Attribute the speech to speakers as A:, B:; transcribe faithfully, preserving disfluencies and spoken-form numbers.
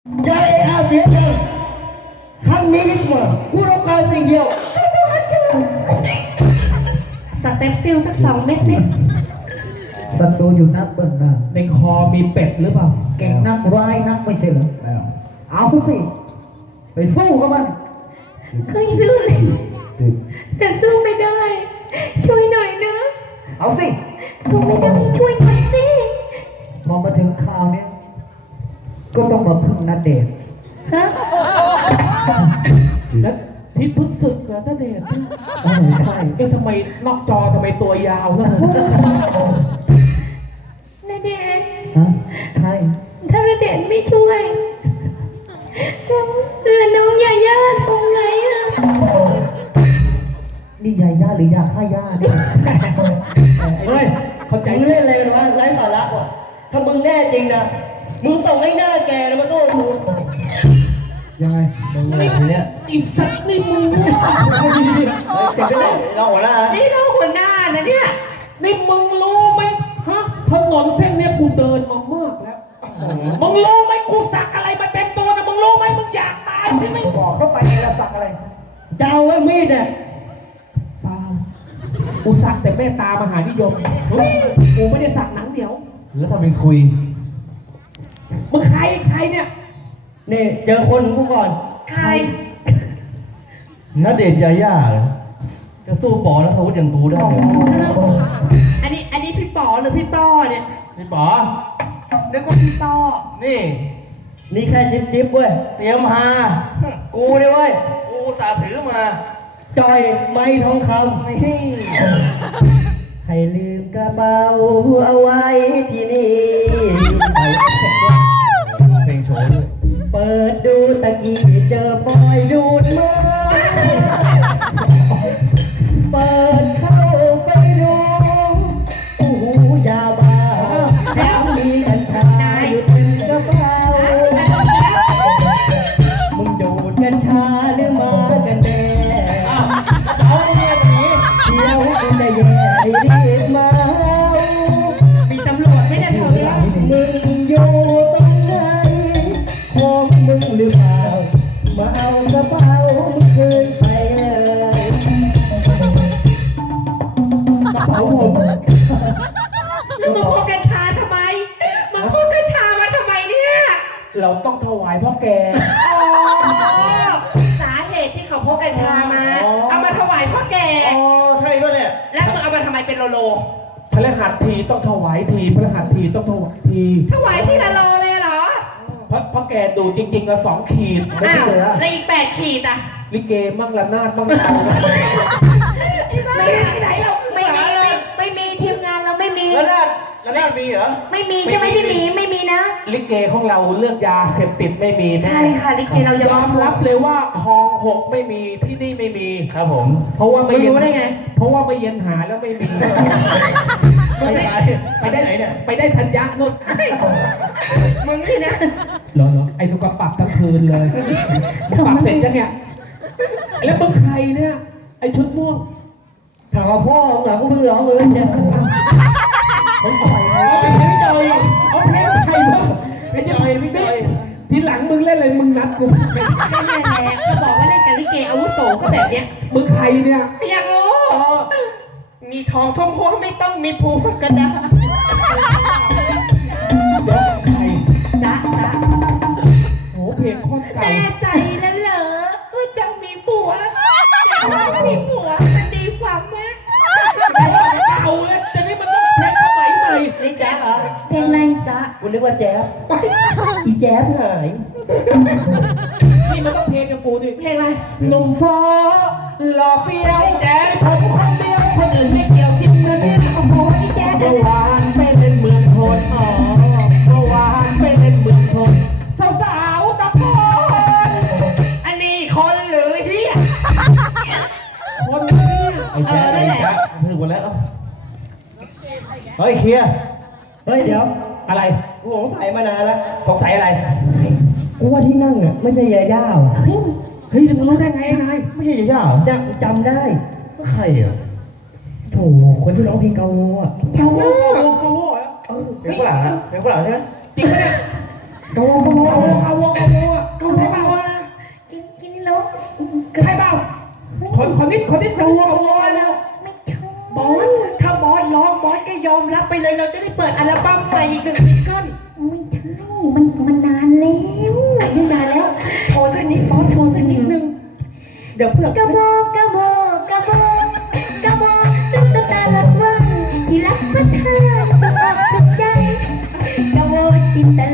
A: อย่าเอะอะเสียงดังครั้งนี้ดีกว่ากูต้องการสิ่งเดียว
B: สเต็ปซิลสักสองเม็ดไหม
A: ศัตรูอยู่นักเบิ่งหน้า
C: ในคอมีเป็ดหรือเปล่า
A: เก่งนักร้ายนักไม่ใช่เหรอเอาสิไปสู้กับมัน
B: เคยสู้เลยแต่สู้ไม่ได้ ช่วยหน่อยนะ
A: เอาสิ
B: สู้ไม่ได้ช่วยหน่อยสิ
A: พอมาถึงคราวเนี้ยก็ต้องมาพึ่งนัดเดช
B: ฮะ
C: แล้วที่เพึ่งศึกเหรอท่านเดช
A: เออใช่
C: เอ๊ะทำไมนอกจอทำไมตัวยาวนะ
B: นาเดชน์
A: ฮะใช่
B: ถ้านาเดชน์ไม่ช่วยแล้วน้องยาย่าทำไงอ่ะ
A: นี่ยาย่าหรือยาฆ่าย่าเนี่ย
C: เฮ้ยเข้าใจ
D: มึงเล่นอะไรกันวะไร้สาระว่ะถ้ามึงแน่จริงนะมึงส่งให้หน้าแกนะมาโต้กู
A: ยังไง
D: มึงอะไรเนี่ย
C: อีสัตว์นี่มึง
D: เก่งไปเลยเราหัวหน้า
B: นี่น้องหัวหน้านะเนี่ย
C: นี่มึงรู้ไหมฮะถนนเส้นเนี้ยกูเดินมามากแล้วมึงรู้ไหมกูสักอะไรมาเต็มตัวนะมึงรู้ไหมมึงอยากตายใช่ไหม
A: บอกเข้าไปในระสักอะไร
D: จะเอาไว้มีดเนี่ย
C: เปล่ากูสักแต่เมตตามหานิยมเฮ้ยกูไม่ได้สักหนังเดียว
D: แล้วทำเป็นคุย
C: มึงใครใครเนี่ย
D: นี่เจอคนของกูก่อน
B: ใคร
D: ณเดชน์ยาย่าเหรอจะสู้ปอแล้วเขาอย่างกูได้เหรอ
B: อันนี้อันนี้พี่ป๋อหรือพี่ป้อเนี่ย
D: พี่ป๋อ
B: นึกว่าพี่ป้อ
D: นี่ นี่แค่จิ๊บจิ๊บเว้ย เตรียมหา กูเนี่ยเว้ย กูสาถือมา จอยไม้ทองคำนี่ให้ลืมกระเป๋าเอาไว้ที่นี่เพลงโชว์ด้วย เปิดดูตะกี้เจอปอยดูดมือเปิดเข้าไปดูโอ้โหยาบ้าแล้วมีกัญชาอยู่เต็มกระเป๋ามึงดูดกัญชาหรือมากันแน่เอาเนี่ยนี้เดี๋ยวกูจะแย่ให้รีบมา
B: มีตำรวจไม่ได้แถวนี้
D: มึงอยู่ตรงไหนของมึงหรือเปล่ามาเอากระเป๋ามึงคืนไปเลย
C: กระเป๋าผม
B: แล้วมาพกกัญชาทำไม มาพกกัญชามาทำไมเนี่ย
C: เราต้องถวายพ่อแก
B: อ๋อ สาเหตุที่เขาพกกัญชามา เอามาถวายพ่อแก่
D: อ๋อใช่ป่ะเนี่ย
B: แล้วมึงเอามาทำไมเป็นโลโล
C: พระหัสทีต้องถวายทีพระหัสทีต้องถวายที
B: ถวายที่ละโลเลยเหรอ
C: พระพ่อแกดูจริงๆก็สองขีดไม่
B: อ้าว
C: เหลือ
B: แล้วอีกแปดขีดอ่ะ
C: ลิเกมั่งละนาดมั่งละนาด
B: ไอ้บ้าที่ไหนเรา
E: ไม่มีไม่ไม่มีทีมงานเราไม่มี
D: แล้วนาดแล้วนาดมีเหรอ
E: ไม่มีใช่ไหมพี่หมีไม่มีนะ
C: ลิเกของเราเลือกยาเสพติดไม่มีแน่
B: ใช่ค่ะลิเกเราจะ
C: ยอมรับเลยว่าคลองหกไม่มีที่นี่ไม่มี
D: ครับผม
C: เพราะว่าไม่
B: มึง
C: เย็น
B: รู้ได้ไง
C: เพราะว่าไม่เย็นหาแล้วไม่มี
D: ไปไหนไปได้ไหนเนี่ย
C: ไปได้ธัญญะนู่น
B: มึงนี่นะ
C: เหรอเหรอไอ้ลูกกระปักทั้งคืนเลยมึงปรับเสร็จยังเนี่ยแล้วมึงใครเนี่ยไอ้ชุดม่วง
D: ถามว่าพ่อมึงเหรอกูเพิ่งร้องเลยเนี่ยไม่ปล่อย
C: เอาไปไม่จอยเอาเพลงไทยบ้าง
D: ไม่จอยไม่จอย
C: ทีหลังมึงเล่นอะไรมึงนัดกู
B: ก็แน่แน่ก็บอกว่าเล่นกับลิเกอาวุโสก็แบบเนี้ย
C: มึงใครเนี่ย
B: อยากรู้มีทองท่วมหัวไม่ต้องมีภูมิกระดาษ
C: เดี๋ยวใคร
B: จ๊ะจ๊ะ
C: โหเพลงโคตรเก่า
B: แน่ใจแล้วเหรอว่าจะมีผัวจะไม่มีผัวมันดีฟังไหม
C: เก่าแล้วแต่นี่มันต้องเพลงสมัยใหม่
D: นี่แจ๊บเหรอ
E: เพลงอะไร
B: จ๊ะ
D: กูนึกว่าแจ๊บอีแจ๊บหาย
C: นี่มันต้องเพลงกับกูดิ
B: เพลงอะไร
C: หนุ่มฟ้าหล่อเฟี้ยวแจ๊คผมคนเดียวคนอื่นไม่เกี่ยวจริงนะเนี่ยโอ้โหพี่แจ๊คเมื่อวานไปเล่นเมืองโทนอ๋อเมื่อวานไปเล่นเมืองโทนสาวๆตะโกน
B: อันนี้คนหรือเฮีย
C: คนเนี่ย
D: ไอ้แจ๊บไอ้แจ๊บถึงหมดแล้วเฮ้ยเคลียร์เฮ้ยเดี๋ยว
C: อะไร
D: กูสงสัยมานานแล้ว
C: สงสัยอะไร
D: กูว่าที่นั่งอ่ะไม่ใช่ยาย่าว่ะ
E: เฮ้ย
C: เฮ้ยมึงรู้ได้ไงนาย
D: ไม่ใช่ยาย่าเหรอจำจำได้ใครอ่ะโถคนที่ร้องเพลงเกาโวอ่ะ
C: เกาโว้เกาโว้เกาโว้
D: เป็นฝรั่งอ่ะเป็นฝรั่งใช่ไหม
C: จริงไหมเนี่ย
D: เกาโวเกาโว
C: เกาโว้เกาโว้เกาโว้
B: ก็ยอมรับไปเลยเราจะได้เปิดอัลบั้มใหม่อีกหนึ่งซิงเกิล
E: ไม่ใช่มันมันนานแล้ว
B: อันนี้นานแล้วโชว์สักนิดบอสโชว์สักนิดนึงเดี๋ยวเพื่อก
E: ระบอกกระบอกกระบอกกระบอกตุ๊กตาลักวันที่รักพัฒนาตัวออกจากใจกระบอกจินต